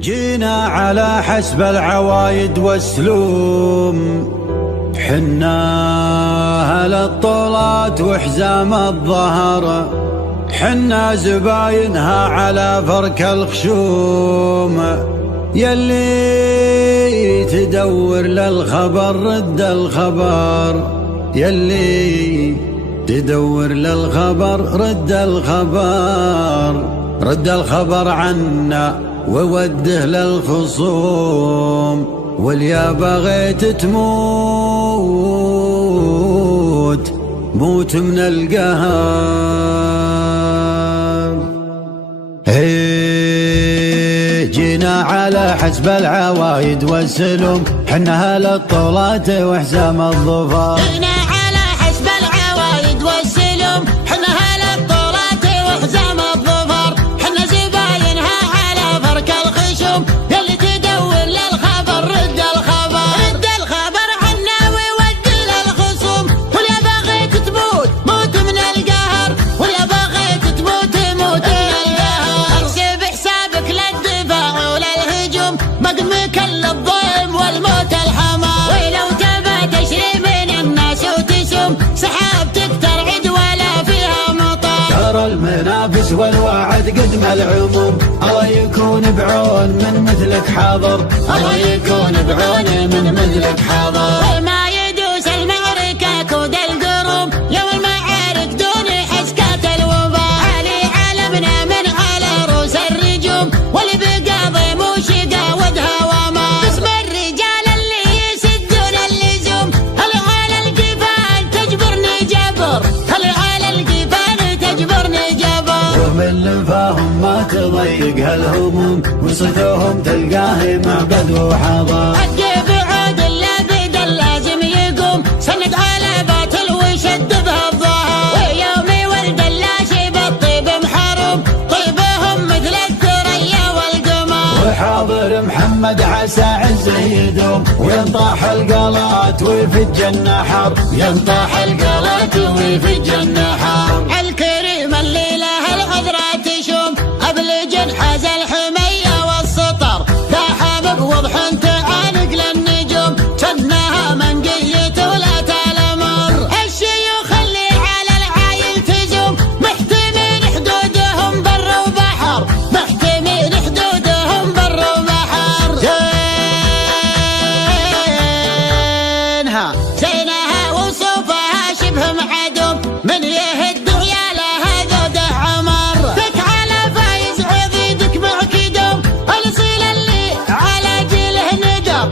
جينا على حسب العوايد والسلوم، حنا أهل الطولات وحزام الظهر، حنا زباينها على فرك الخشوم. يلي تدور للخبر رد الخبر، يلي تدور للخبر رد الخبر، رد الخبر عنا ووده للخصوم. واليا بغيت تموت موت من القهر. جينا على حسب العوايد والسلوم، حنا أهل الطولات وحزام الظفر. جينا على حسب العوايد والسلوم، حنا أهل الطولات وحزام الظفر، حنا زباينها على فرك الخشوم. يلي تدور للخبر رد الخبر، رد الخبر عنا وودي للخصوم. واليا بغيت تموت موت من القهر، واليا بغيت تموت موت من القهر. احسب حسابك للدفاع وللهجوم، مقمك للضيم والموت الحمار. ولو تبى تشري من الناس وتسوم، سحابتك ترعد ولا فيها مطر. ترى المنافس والوعد قدم العموم، الله يكون بعون من مثلك حاضر، الله يكون بعون من مثلك حاضر. وما يدوس المعركة كود القروم، يوم المعارك دون حسكات الوباء. علي علمنا من على رؤوس الرجوم، واللي بقاضي موشقة ودها وما. باسم الرجال اللي يسدون اللزوم، هل على الجبال تجبرني جبر، هل على الجبال تجبرني جبر. ومن لفاهم ما تضيق هالهموم، وصيتهم تلقاه معبد وحضر. حق بعود اللابد اللازم يقوم، سند على باطل وشد بها الظهر. ويومي ولد اللاشي بالطيب محروم، طيبهم مثل الثريا والقمر. وحاضر محمد عسى عزه يدوم، وينطاح القلات ويفج النحر، ينطاح القلات ويفج النحر. الكريم اللي له العذرة تشوم، أبلج حاز الحمية والسطر. لاحم بوضح تعانق للنجوم، كنها منقية ولا تلمر. الشيوخ اللي على العايل تزوم، محتمين حدودهم بر وبحر، محتمين حدودهم بر وبحر. زينها وصوفها شبه معدوم، من يهد عيالها ذوده عمر. ذك على فايز عضيدك معكدوم، الاصيل اللي على جيله ندر،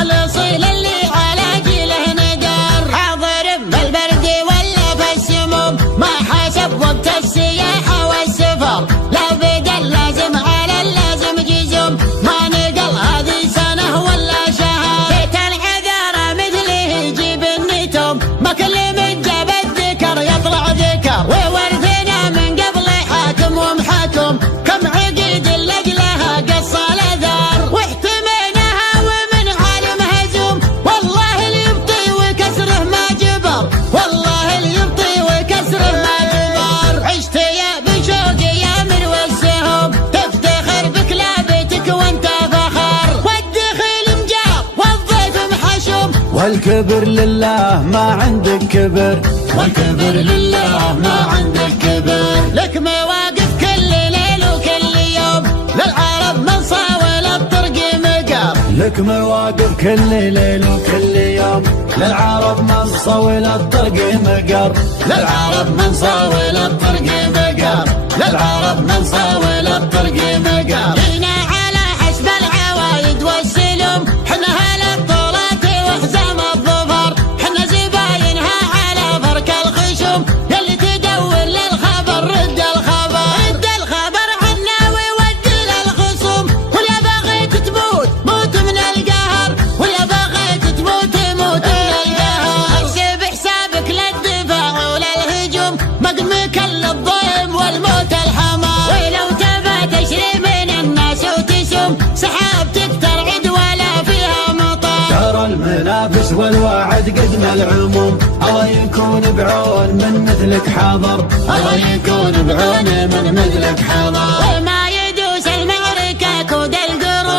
الاصيل اللي على جيله ندر. حاضر بالبرد ولا بالسموم، ما حسب وقت السياحة والسفر. لا بدل لازم على اللازم جزوم، ما نقل هذه سنة ولا شهر. بيت العذارى مثله يجيب النتوم، ما كل من جاب الذكر يطلع ذكر. وورثنا من قبل حاكم ومحاكم، كم عقيد لقلها قص الاثار. واحتميناها ومن عالم هزوم، والله اللي يبطي وكسره ما جبر، والله اللي يبطي وكسره ما جبر. عشت يا بشوق يا من والسهوم، تفتخر بكلابتك وانت فخر. والدخيل مجاب والضيف محشوم، والكبر لله ما عندك كبر، والكبر لله ما عندك كبر. لك مواقف كل ليل وكل يوم، للعرب من صاول الطرق مقر. لك مواقف كل ليل وكل يوم، للعرب من صول الطرق مقر، للعرب من صاول الطرق مقر، للعرب من صاول الطرق مقر. جينا على حسب العوايد والسلوم، حنا أهل الطولات وحزام الظفر، حنا زباينها على فرك الخشوم. يلي تدور للخبر رد الخبر، رد الخبر عنا وودي للخصوم. واليا بغيت تموت موت من القهر، واليا بغيت تموت موت من القهر. احسب حسابك للدفاع وللهجوم، مقمك للضيم والموت الحمار. ولو تبى تشري من الناس وتسوم، سحابتك ترعد ولا فيها مطر. ترى المنافس والوعد قدم العموم، الله يكون بعون من مثلك حاضر، الله يكون بعون من مثلك حاضر. وما يدوس المعركة كود القروم،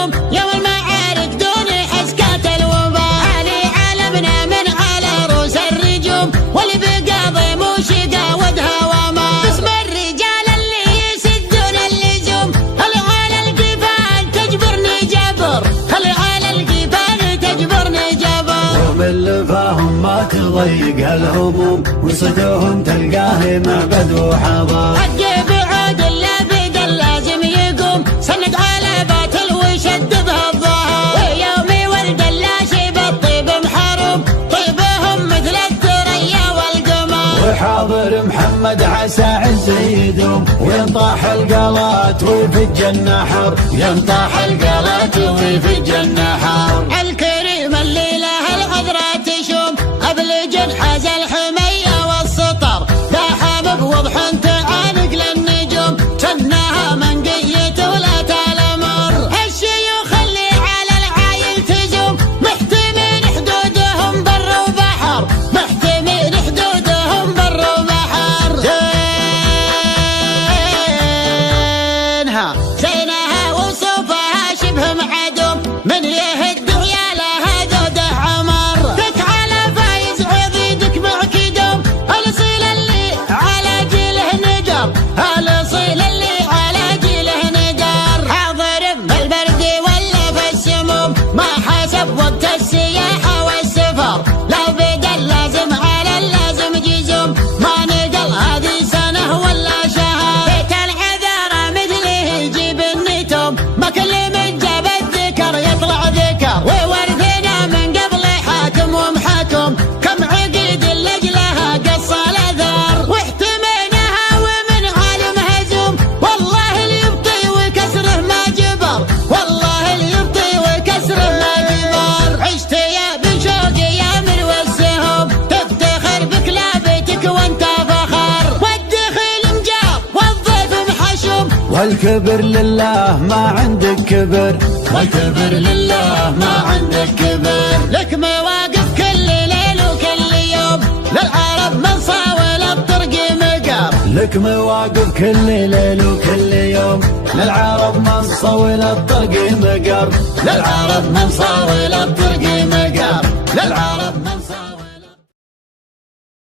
صوبهم ما تضيق هالهموم، وصدوهم تلقاه معبد وحضر. حق بعود الا بدل لازم يقوم، سند على باطل وشد بها الظهر. ويومي ولد اللاشي بالطيب محروم، طيبهم مثل الثريا والقمر. وحاضر محمد عسى عز يدوم، وينطاح القلات ويفج النحر، ينطاح القلات ويفج النحر. الكريم اللي له العذرة تشوم، ابلج حاز الحمية والسطر، لاحم بوضح تعانق للنجوم، جنها منقية ولا تلمر. الشيوخ اللي على العايل تزوم، محتمين حدودهم بر وبحر، محتمين حدودهم بر وبحر. زينها وصوفها شبه معدوم، من يهد عيالها ذوده عمر. دك على فايز عضيدك معكدوم، الاصيل اللي على جيله ندر، الاصيل اللي على جيله ندر. حاضر بالبرد ولا في السموم، ما حسب وقت السياحة والسفر، لو بدل لازم على اللازم جزوم، ما نقل هذه سنة ولا شهر. بيت العذارى مثله يجيب النتوم، ما كل من جاب الذكر يطلع ذكر. وورثنا من قبل حاكم ومحاكم، كم عقيد لجلها قص الاثار. واحتميناها ومن عالم هزوم، والله اللي يبطي وكسره ما جبر، والله اللي يبطي وكسره ما جبر. عشت يا بن شوقي يا مروى السهوم، تفتخر بكلابتك وانت فخر، والدخيل مجاب والضيف محشوم. والكبر لله ما عندك كبر، والكبر لله ما عندك كبر. لك مواقف كل ليل وكل يوم، للعرب من صاول الطرق مقر. لك مواقف كل ليل وكل يوم، للعرب من صول الطرق مقر، للعرب من صاول الطرق مقر، للعرب